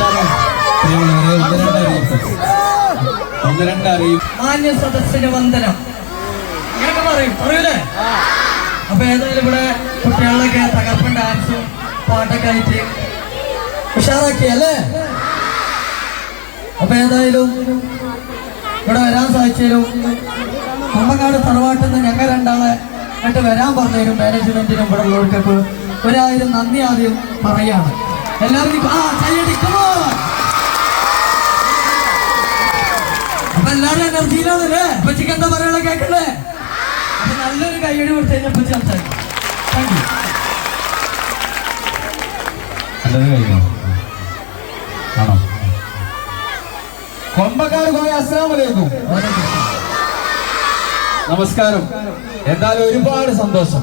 ഒന്ന് രണ്ട് അറിയിപ്പ് ഒന്ന് രണ്ട് അറിയിപ്പ് മാന്യ സദസ്സിന് വന്ദനം. ഇങ്ങനൊക്കെ പറയും. പറയൂലേ? അപ്പൊ ഏതായാലും ഇവിടെ കുട്ടികളൊക്കെ തകർപ്പൻ ഡാൻസും പാട്ടൊക്കെ ആയിട്ട് ഉഷാറാക്കി അല്ലേ? അപ്പൊ ഏതായാലും ഇവിടെ വരാൻ സാധിച്ചാലും കുമ്പങ്ങാട് തറവാട്ടിൽ നിന്ന് ഞങ്ങൾ രണ്ടാളെ എന്നിട്ട് വരാൻ പറഞ്ഞതിനും മാനേജ്മെന്റിനും ഇവിടെ ഉള്ളവർക്കൊക്കെ ഒരായിരം നന്ദി ആദ്യം പറയാണ് ആ നല്ലൊരു നമസ്കാരം. എന്തായാലും ഒരുപാട് സന്തോഷം.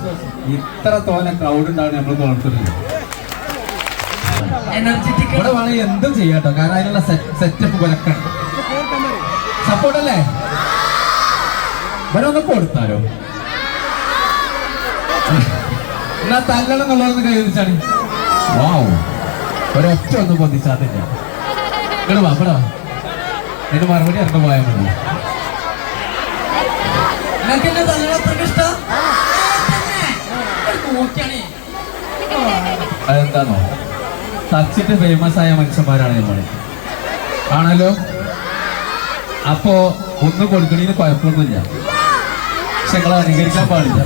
ഇത്ര തോനെ ക്രൗഡ് ഉണ്ടാവും നമ്മൾ തോന്നിട്ടില്ല എനർജറ്റിക് ഇവിടെ വേണമെങ്കിൽ എന്തും ചെയ്യാട്ടോ കാരണം അതിനുള്ള സെറ്റപ്പ് വിലക്കെ സപ്പോർട്ട് അല്ലേ? ഇവിടെ ഒന്ന് കൊടുത്താലോ? എന്നാ തല്ലണം എന്നുള്ളതെന്ന് കൈവരിച്ചാണ് വാവ് ഒരൊറ്റ ഒന്ന് പൊന്തിച്ചാത്തില്ല ഇങ്ങോട്ട് വാ ഇവിടെ ഇതിന് മറുപടി ഇറങ്ങി പോയാൽ മതി. എന്നെ ഇഷ്ടം? അതെന്താണോ തച്ചിട്ട് ഫേമസ് ആയ മനുഷ്യന്മാരാണ് നമ്മൾ ആണല്ലോ? അപ്പോ ഒന്നും കൊടുക്കണെങ്കിൽ കുഴപ്പമൊന്നുമില്ല. പക്ഷെ ഞങ്ങൾ അനുകരിക്കാൻ പാടില്ല.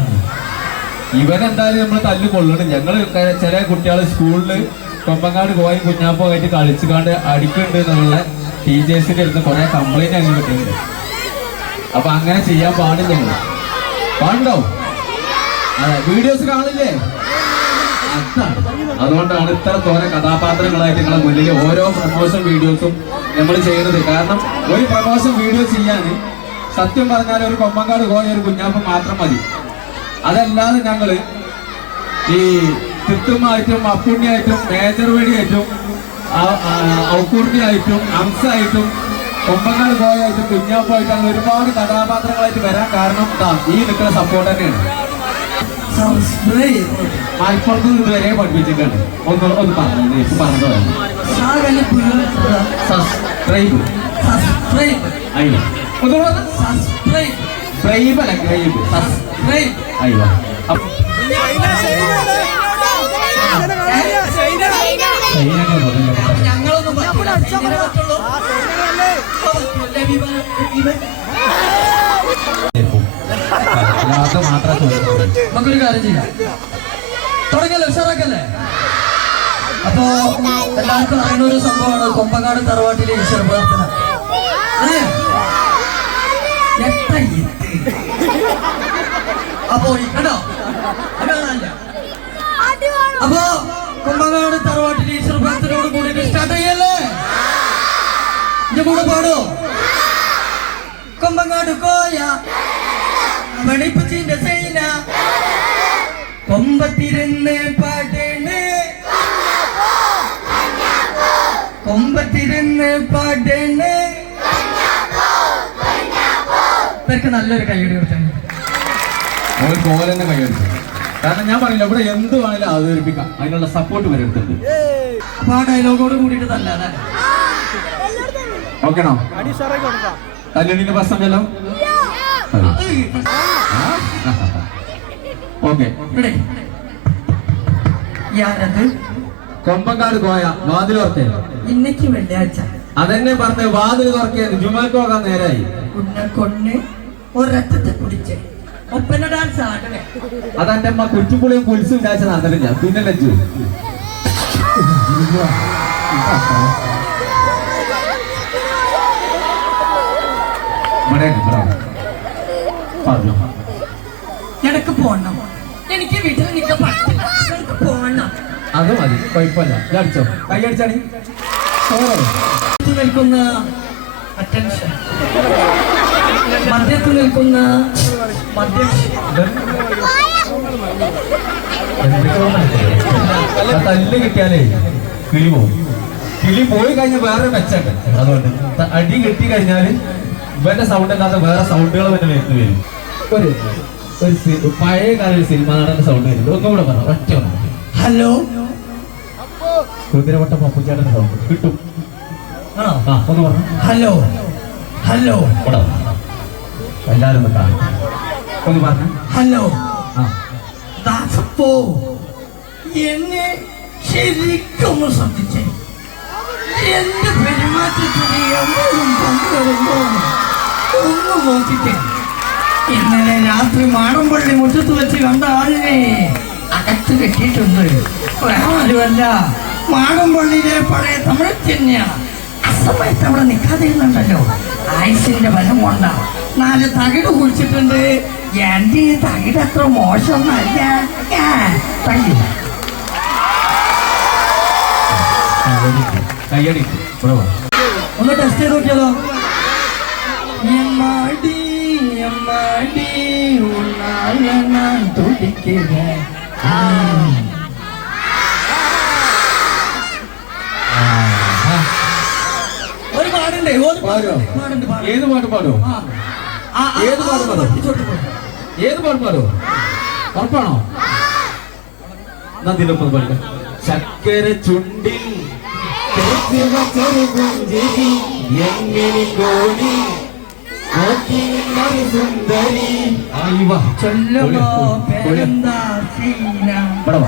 ഇവരെന്തായാലും നമ്മൾ തല്ല് കൊള്ളണം. ഞങ്ങൾ ചില കുട്ടികൾ സ്കൂളിൽ കൊമ്പങ്ങാട് പോയി കുഞ്ഞാപ്പോ ആയിട്ട് കളിച്ചുകാണ്ട് അടിക്കുന്നുണ്ട് എന്നുള്ള ടീച്ചേഴ്സിന്റെ അടുത്ത് കുറെ കംപ്ലൈന്റ് അങ്ങനെ കിട്ടുന്നുണ്ട് അപ്പൊ അങ്ങനെ ചെയ്യാൻ പാടില്ല ഞങ്ങൾ പാടുണ്ടോ? വീഡിയോസ് കാണില്ലേ. അതുകൊണ്ടാണ് ഇത്ര തോനെ കഥാപാത്രങ്ങളായിട്ട് നിങ്ങളെ മുന്നിൽ ഓരോ പ്രമോഷൻ വീഡിയോസും നമ്മൾ ചെയ്യുന്നത്. കാരണം ഒരു പ്രമോഷൻ വീഡിയോ ചെയ്യാൻ സത്യം പറഞ്ഞാൽ ഒരു കൊമ്മങ്കാട് പോയ ഒരു കുഞ്ഞാപ്പം മാത്രം മതി. അതല്ലാതെ ഞങ്ങൾ ഈ തിത്തുമായിട്ടും അപ്പുണ്ണിയായിട്ടും മേജർ വീടിയായിട്ടും ഔക്കുണ്ണിയായിട്ടും അംസായിട്ടും കൊമ്പങ്ങാട് പോയായിട്ടും കുഞ്ഞാപ്പായിട്ടും ഒരുപാട് കഥാപാത്രങ്ങളായിട്ട് വരാൻ കാരണം ഈ നിൽക്കുന്ന സപ്പോർട്ട് തന്നെയാണ്. മലപ്പുറത്ത് ഇതുവരെ പഠിപ്പിച്ചിട്ടുണ്ട്. ഒന്ന് ഒന്ന് പറഞ്ഞു പറഞ്ഞു. സബ്സ്ക്രൈബ് സബ്സ്ക്രൈബ് അയ്യോ സബ്സ്ക്രൈബ് ബ്രൈബ് അല്ല ഗ്രൈബ് സബ്സ്ക്രൈബ് അയ്യോ. ഞങ്ങളൊന്നും അത് മാത്രമേ. നമുക്കൊരു കാര്യം ചെയ്യാം. തുടങ്ങിയല്ലോ ഉഷാറാക്കല്ലേ? അപ്പോ എല്ലാവർക്കും അറിയുന്ന ഒരു സംഭവമാണ്. കൊമ്പങ്ങാട് തറവാട്ടിലെ ഈശ്വര പ്രാർത്ഥന. അപ്പോ കേട്ടോ അപ്പോ കൊമ്പങ്ങാട് തറവാട്ടിലെ ഈശ്വര പ്രാർത്ഥനയോട് കൂടി സ്റ്റാർട്ട് ചെയ്യല്ലേ? എന്റെ കൂടെ പാടോ? കൊമ്പങ്ങാട് കോയ മണിപ്പച്ചിന്റെ കൊമ്പത്തിരുന്ന് പാടണ്. ഇവർക്ക് നല്ലൊരു കൈയടി കൊടുത്തു ഒരു പോലെ തന്നെ കൈയടിച്ചു കാരണം ഞാൻ പറയില്ല ഇവിടെ എന്ത് വേണേലും അവതരിപ്പിക്കാം. അതിനുള്ള സപ്പോർട്ട് വരെടുത്തുണ്ട് അപ്പൊ ആ ഡയലോഗോട് കൂടിയിട്ട് തല്ലാതെ ഓക്കെണോ കല്യാണിന്റെ പ്രശ്നമല്ലോ ഓക്കെ. കൊമ്പങ്കാട് പോയ വാതിലോർത്തെ. ഇന്നയ്ക്ക് വെള്ളിയാഴ്ച. അതെന്നെ പറഞ്ഞ വാതിൽ തുറക്കിയത് ജുമാക്ക് പോകാൻ നേരായി. ഉന്നെ കൊണ്ണ് ഒരറ്റത്തെ കുടിച്ച്. ഒപ്പന ഡാൻസ് ആടണേ അതെന്റെ അമ്മ കുറ്റിപ്പുളിയും പുലിസും ഉണ്ടാച്ച നടന്നില്ല പിന്നെ ലജ്ജു. എനക്ക് പോണം. എനിക്ക് വീട്ടിൽ നിൽക്കാൻ പറ്റില്ല. പോണം. അത് മതി. കുഴപ്പമില്ല. അടിച്ചോ കൈ അടിച്ചാണി മധ്യത്തിൽ നിൽക്കുന്ന അറ്റൻഷൻ മദ്യത്തിൽ നിൽക്കുന്ന മധ്യ തല്ല് കിട്ടിയാലേ കിളി പോകും കിളി പോയി കഴിഞ്ഞാൽ വേറെ മെച്ചുണ്ട് അതുകൊണ്ട് അടി കിട്ടി കഴിഞ്ഞാൽ ഇവന്റെ സൗണ്ട് അല്ലാത്ത വേറെ സൗണ്ടുകൾ തന്നെ വരുന്നു വരും. ഒരു ഒരു പഴയ കാല സിനിമ നടന്റെ സൗണ്ട് വരും ഒക്കെ കൂടെ പറഞ്ഞു ഒറ്റ ഹലോ കുതിരവട്ട പപ്പുചേട്ടന്റെ സൗണ്ട്. കിട്ടും. ആണോ? ആ ഒന്ന് പറഞ്ഞു. ഹലോ. ഹലോ. ഇവിടെ വാ. എല്ലാരും ഒന്ന് കാണും. ഒന്ന് പറഞ്ഞു. ഹലോ. ആ. ദാസപ്പോ എന്നെ ശരിക്കും ശ്രദ്ധിച്ചേ. എന്റെ പെരുമാറ്റത്തിന് എന്തെങ്കിലും പങ്കുവരുമ്പോ ഒന്ന് നോക്കിക്കേ ഇന്നലെ രാത്രി മാടമ്പള്ളി മുറ്റത്ത് വെച്ച് കണ്ട ആളിനെ അകത്ത് കെട്ടിയിട്ടുണ്ട്. വേറൊരുമല്ല മാകമ്പള്ളിയിലെ പഴയ തമിഴ് തന്നെയാണ് അസമയത്ത് അവിടെ നിൽക്കാതിരുന്നുണ്ടല്ലോ. ആയുസിന്റെ ബലം കൊണ്ടാണ് നാല് തകിട് കുഴിച്ചിട്ടുണ്ട്. എന്റെ ഈ തകിട് അത്ര മോശമൊന്നല്ല. താങ്ക്. യു കയ്യടി ഒന്ന് ടെസ്റ്റ് ചെയ്ത് നോക്കിയാലോ எம்மாடி எம்மாடி உன்னால் நான் துடிக்கிறேன் പാടുണ്ട്? ഏത് പാട്ട് പാടോ? ഏത് പാട്ട് പാടോ. ഏത് പാട്ട് പാടോ? ഉറപ്പാണോ? എന്നാ ദിനൊപ്പം പഠിക്കാം ചക്കര ചുണ്ടിൽ എങ്ങനെ കോടി സുന്ദരി. ചൊല്ലുമോ. പേരെന്താ സീന? ഇവിടെ വാ.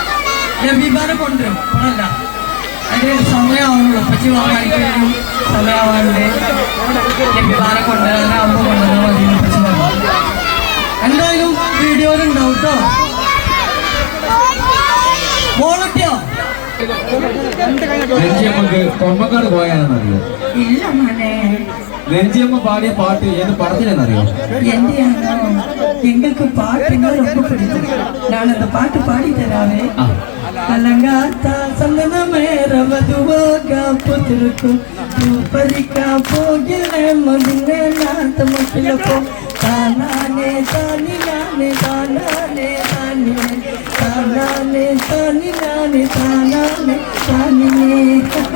ഭയങ്കര സമയമാവുള്ളൂ പക്ഷേ വാങ്ങിക്കാനും സമയമാവാറുണ്ട് വിമാനം കൊണ്ടുവരാൻ അമ്മ കൊണ്ടുവന്നാൽ മതി എന്തായാലും വീഡിയോയിലുണ്ടാവും കേട്ടോ മോളൊക്കെയോ നെഞ്ചിയമ്മക്ക് തൊമ്മക്കാട് പോയാണെന്ന് അറിയോ? ഇല്ല മോനെ. നെഞ്ചിയമ്മ പാടിയ പാട്ട് ഏത് പടത്തിലെന്നറിയോ എന്റെയാണോ എങ്ങൾക്ക് പാട്ടിനോട് ഒപ്പം പിടിച്ചു ഞാനത് പാട്ട് പാടി തരാവേ. അലങ്കാത്ത को परिका भोजने मदने नाथ मसल को ताना ने तानी, नाने ताना ने तानी। ने ताना ने तानी नाने ताना ने तानी। ने